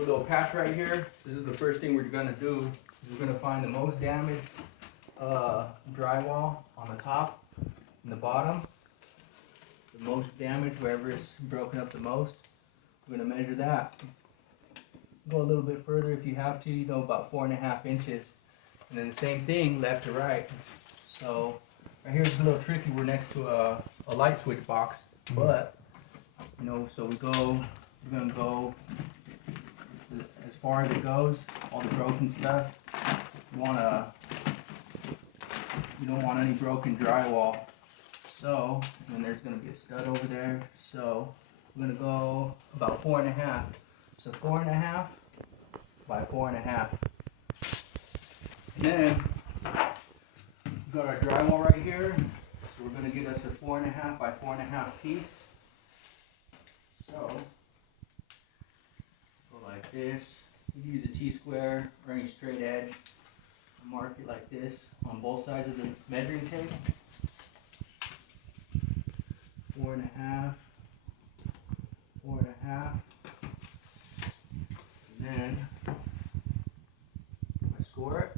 little patch right here. This is the first thing we're gonna do. We're gonna find the most damaged drywall on the top and the bottom. The most damage, wherever it's broken up the most. We're gonna measure that. Go a little bit further if you have to, about 4.5 inches. And then the same thing, left to right. So right here is a little tricky. We're next to a light switch box, but so we're gonna go as far as it goes. All the broken stuff. You don't want any broken drywall. So, and there's gonna be a stud over there. So we're gonna go about 4.5. So 4.5 by 4.5. And then we've got our drywall right here. So we're gonna get us a 4.5 by 4.5 piece. So go like this. You can use a T-square or any straight edge. Mark it like this on both sides of the measuring tape. 4.5, 4.5, and then I score it.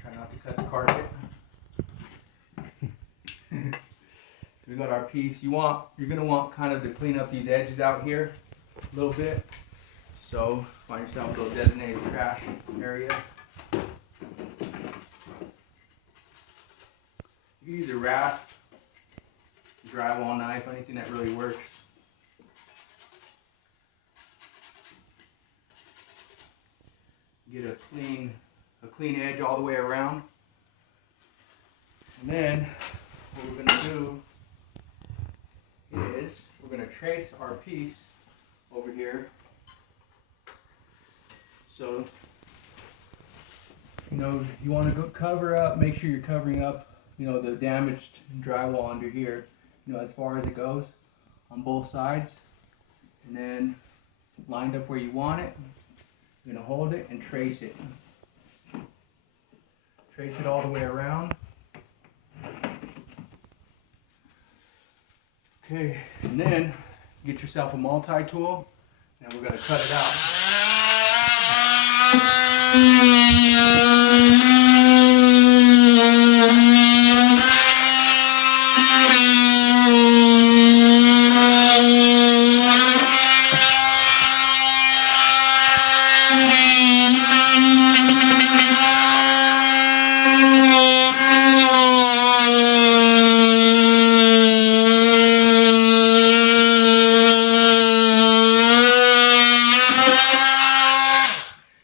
Try not to cut the carpet. So we got our piece. You're gonna want kind of to clean up these edges out here a little bit. So find yourself a little designated trash area. You can use a rasp, drywall knife, anything that really works. Get a clean edge all the way around. And then what we're going to do is we're going to trace our piece over here. So, you want to go cover up, make sure you're covering up, the damaged drywall under here, as far as it goes on both sides. And then lined up where you want it, you're going to hold it and trace it. Trace it all the way around. Okay, and then get yourself a multi-tool and we're going to cut it out.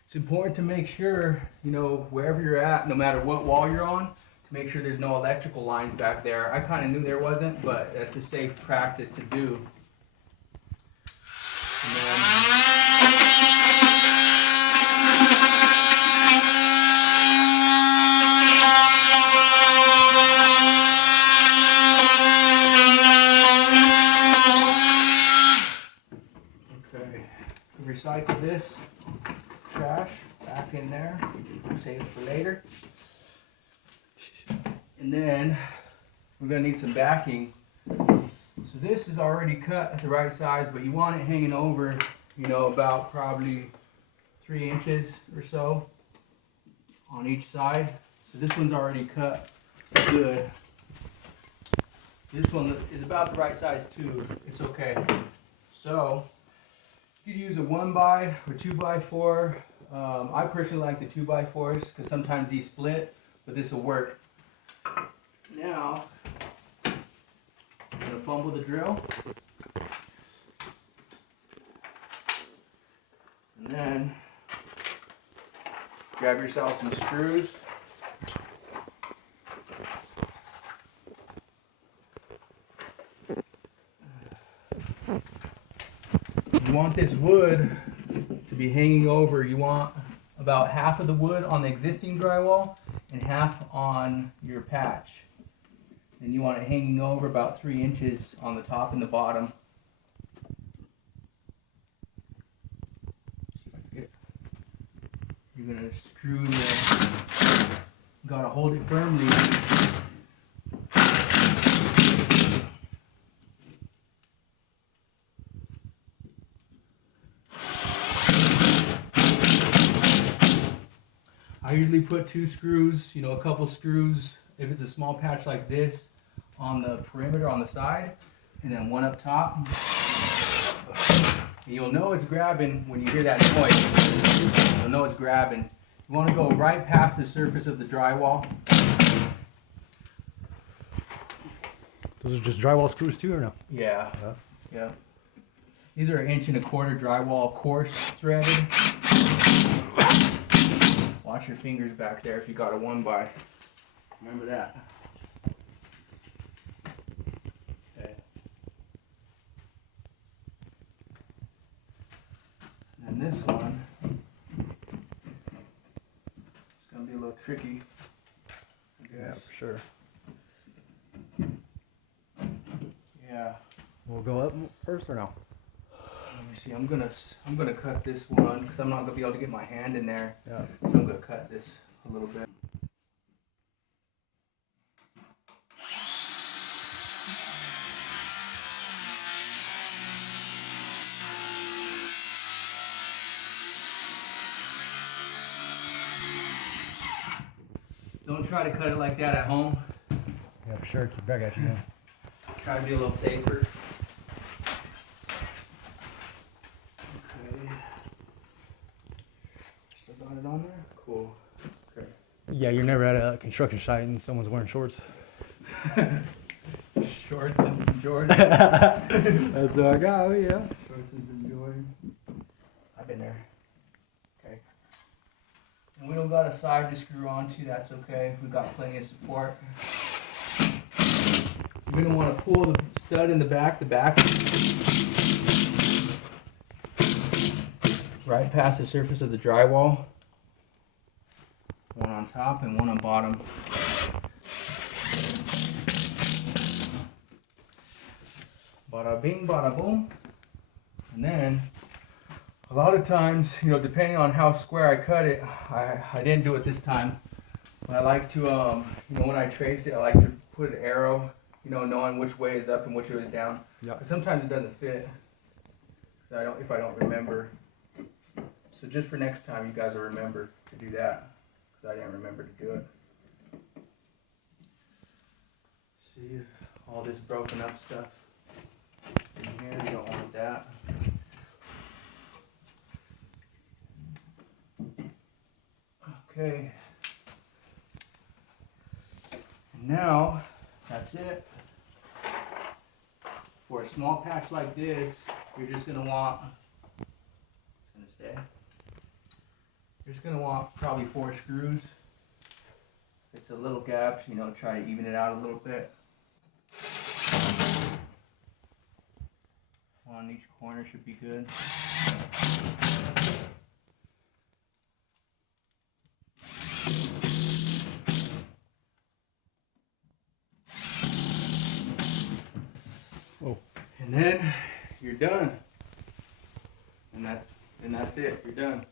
It's important to make sure, wherever you're at, no matter what wall you're on, to make sure there's no electrical lines back there. I kind of knew there wasn't, but that's a safe practice to do. And then, okay, recycle this trash back in there, save it for later. And then we're going to need some backing. So this is already cut at the right size, but you want it hanging over, about probably 3 inches or so on each side. So this one's already cut good. This one is about the right size too. It's okay. So you could use a 1x or 2x4. I personally like the 2x4s because sometimes these split, but this will work. Now, I'm going to fumble the drill. And then, grab yourself some screws. You want this wood to be hanging over. You want about half of the wood on the existing drywall and half on your patch. And you want it hanging over about 3 inches on the top and the bottom. You're going to screw Gotta hold it firmly. I usually put 2 screws, you know, a couple screws, if it's a small patch like this, on the perimeter on the side, and then 1 up top. And you'll know it's grabbing when you hear that noise. You'll know it's grabbing. You want to go right past the surface of the drywall. Those are just drywall screws too, or no? Yeah. Yeah. These are 1.25" drywall, coarse threaded. Watch your fingers back there if you got a 1x. Remember that. Okay. And this one, it's gonna be a little tricky. Yeah, for sure. Yeah. We'll go up first or no? Let me see. I'm gonna cut this one because I'm not gonna be able to get my hand in there. Yeah. So I'm gonna cut this a little bit. Don't try to cut it like that at home. Yeah, for sure. Keep back at you. Try to be a little safer. Okay. Still got it on there? Cool. Okay. Yeah, you're never at a construction site and someone's wearing shorts. Shorts and some Jordans. That's what I got, yeah. Shorts and some Jordans. I've been there. Okay. And we don't got a side to screw onto, that's okay. We've got plenty of support. We're going to want to pull the stud in the back right past the surface of the drywall. 1 on top and 1 on bottom. Bada bing, bada boom. And then, a lot of times, you know, depending on how square I cut it, I didn't do it this time. But I like to, you know, when I trace it, I like to put an arrow, you know, knowing which way is up and which way is down. Yeah. Sometimes it doesn't fit, if I don't remember. So just for next time, you guys will remember to do that, because I didn't remember to do it. See all this broken up stuff in here, you don't want that. Okay. And now, that's it. For a small patch like this, you're just going to want, it's going to stay. You're just going to want probably 4 screws. If it's a little gap, you know, try to even it out a little bit. One on each corner should be good. Oh. And then you're done. And that's it. You're done.